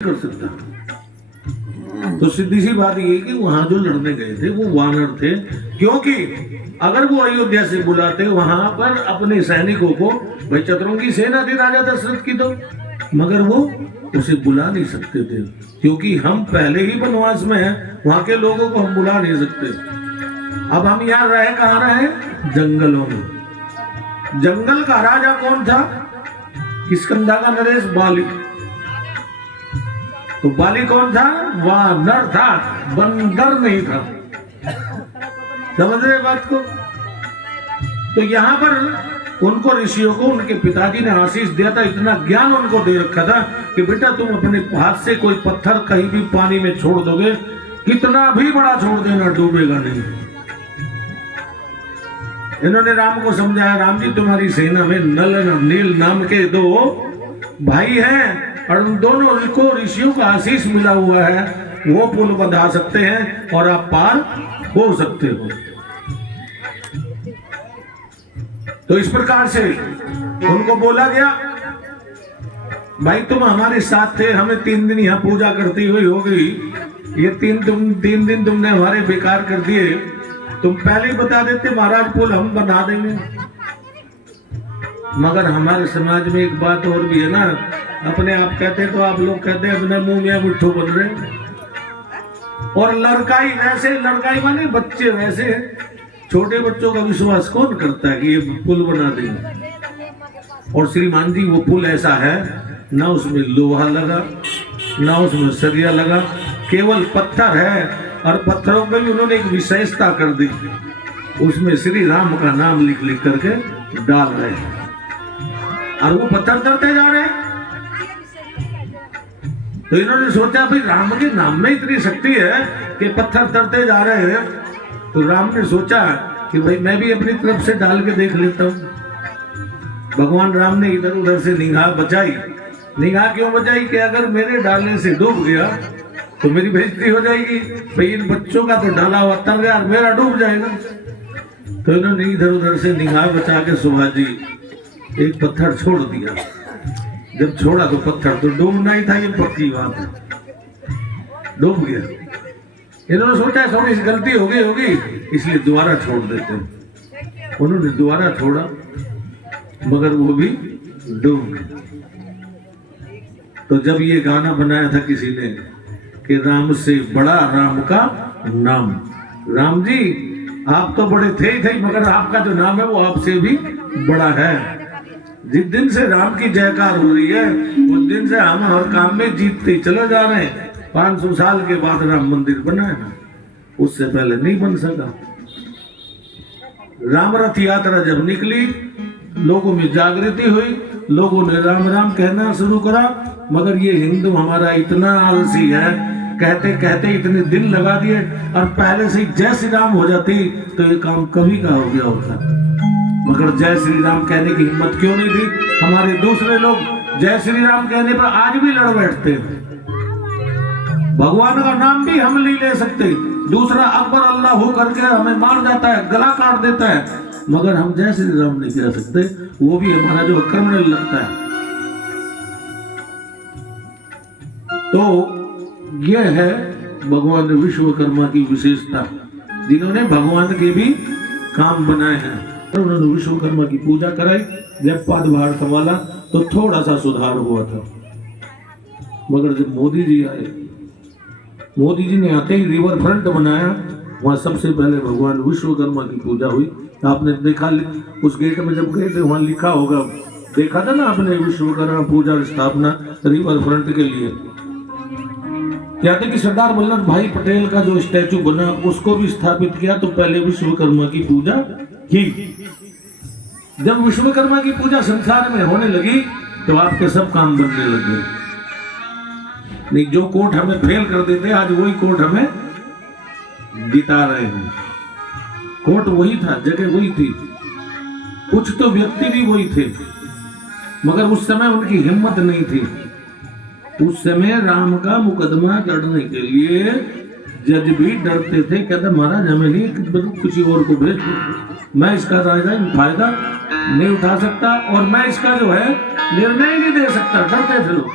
कर सकता। तो सीधी सी बात ये कि वहां जो लड़ने गए थे वो वानर थे, क्योंकि अगर वो अयोध्या से बुलाते वहां पर अपने सैनिकों को, भाई चतुरंगी सेना थी राजा दशरथ की, तो मगर वो उसे बुला नहीं सकते थे क्योंकि हम पहले ही वनवास में हैं, वहां के लोगों को हम बुला नहीं सकते। अब हम यहाँ रहे कहाँ रहे? जंगलों में। जंगल का राजा कौन था? किष्किंधा का नरेश बाली। तो बाली कौन था? वानर था, बंदर नहीं था। समझ रहे बात को? तो यहाँ पर उनको ऋषियों को उनके पिताजी ने आशीष दिया था, इतना ज्ञान उनको दे रखा था कि बेटा तुम अपने हाथ से कोई पत्थर कहीं भी पानी में छोड़ दोगे, कितना भी बड़ा छोड़ देना, डूबेगा नहीं। इन्होंने राम को समझाया, राम जी तुम्हारी सेना में नल और नील नाम के दो भाई हैं और उन दोनों को ऋषियों का आशीष मिला हुआ है, वो पुल बंधा सकते हैं और आप पार हो सकते हो। तो इस प्रकार से उनको बोला गया, भाई तुम हमारे साथ थे, हमें 3 दिन यहाँ पूजा करती हुई हो गई, ये 3 दिन तुमने हमारे बेकार कर दिए। तुम पहले ही बता देते महाराज पुल हम बना देंगे। मगर हमारे समाज में एक बात और भी है ना, अपने आप कहते तो आप लोग कहते अपने मुंह में मुट्ठू बन रहे, और लड़काई वैसे, लड़काई माने बच्चे वैसे। छोटे बच्चों का विश्वास कौन करता है कि ये पुल बना देंगे? और श्रीमान जी वो पुल ऐसा है, ना उसमें लोहा लगा ना उसमें सरिया लगा, केवल पत्थर है, और पत्थरों पे भी उन्होंने एक विशेषता कर दी, उसमें श्री राम का नाम लिख लिख करके डाल रहे हैं, और वो पत्थर तरते जा रहे हैं। तो इन्होंने सोचा भाई राम के नाम में इतनी शक्ति है कि पत्थर तरते जा रहे हैं, तो राम ने सोचा कि भाई मैं भी अपनी तरफ से डाल के देख लेता हूं। भगवान राम ने इधर उधर से निगाह बचाई। निगाह क्यों बचाई? कि अगर मेरे डालने से डूब गया तो मेरी बेइज्जती हो जाएगी, भाई इन बच्चों का तो डाला हुआ तर गया, मेरा डूब जाएगा। तो इन्होंने इधर उधर से निगाह बचा के सुभाष जी एक पत्थर छोड़ दिया। जब छोड़ा तो पत्थर तो डूबना ही था, ये पक्की बात है, डूब गया। इन्होंने सोचा थोड़ी सी गलती हो गई होगी, इसलिए दोबारा छोड़ देते हैं। उन्होंने दोबारा छोड़ा, मगर वो भी डूब गया। तो जब ये गाना बनाया था किसी ने कि राम से बड़ा राम का नाम, राम जी आप तो बड़े थे ही थे, मगर आपका जो नाम है वो आपसे भी बड़ा है। जिस दिन से राम की जयकार हो रही है उस दिन से हम हर काम में जीतते चले जा रहे हैं। 500 साल के बाद राम मंदिर बना है ना, उससे पहले नहीं बन सका। राम रथ यात्रा जब निकली, लोगों में जागृति हुई, लोगों ने राम राम कहना शुरू करा। मगर ये हिंदू हमारा इतना आलसी है, कहते कहते इतने दिन लगा दिए, और पहले से जय श्री राम हो जाती तो ये काम कभी का हो गया होता। मगर जय श्री राम कहने की हिम्मत क्यों नहीं थी? हमारे दूसरे लोग जय श्री राम कहने पर आज भी लड़ बैठते हैं। भगवान का नाम भी हम नहीं ले सकते, दूसरा अकबर अल्लाह हो करके हमें मार जाता है, गला काट देता है, मगर हम जय श्री राम नहीं कह सकते, वो भी हमारा जो क्रिमिनल लगता है। तो यह है भगवान विश्वकर्मा की विशेषता, जिन्होंने भगवान के भी काम बनाए हैं। उन्होंने विश्वकर्मा की पूजा कराई। जब पदभार संभाला तो थोड़ा सा सुधार हुआ था, मगर जब मोदी जी आए, मोदी जी ने आते ही रिवर फ्रंट बनाया, वहां सबसे पहले भगवान विश्वकर्मा की पूजा हुई। आपने देखा उस गेट में जब गए थे वहां लिखा होगा, देखा था ना आपने, विश्वकर्मा पूजा स्थापना रिवर फ्रंट के लिए। कहते कि सरदार वल्लभ भाई पटेल का जो स्टैचू बना उसको भी स्थापित किया, तो पहले विश्वकर्मा की पूजा की। जब विश्वकर्मा की पूजा संसार में होने लगी तो आपके सब काम बनने लगे। नहीं, जो कोर्ट हमें फेल कर देते आज वही कोर्ट हमें जिता रहे हैं। कोर्ट वही था, जगह वही थी, कुछ तो व्यक्ति भी वही थे, मगर उस समय उनकी हिम्मत नहीं थी। उस समय राम का मुकदमा लड़ने के लिए जज भी डरते थे, कहते महाराज हमें नहीं, किसी और को भेज दो, मैं इसका फायदा नहीं उठा सकता और मैं इसका जो है निर्णय नहीं दे सकता। डरते थे लोग।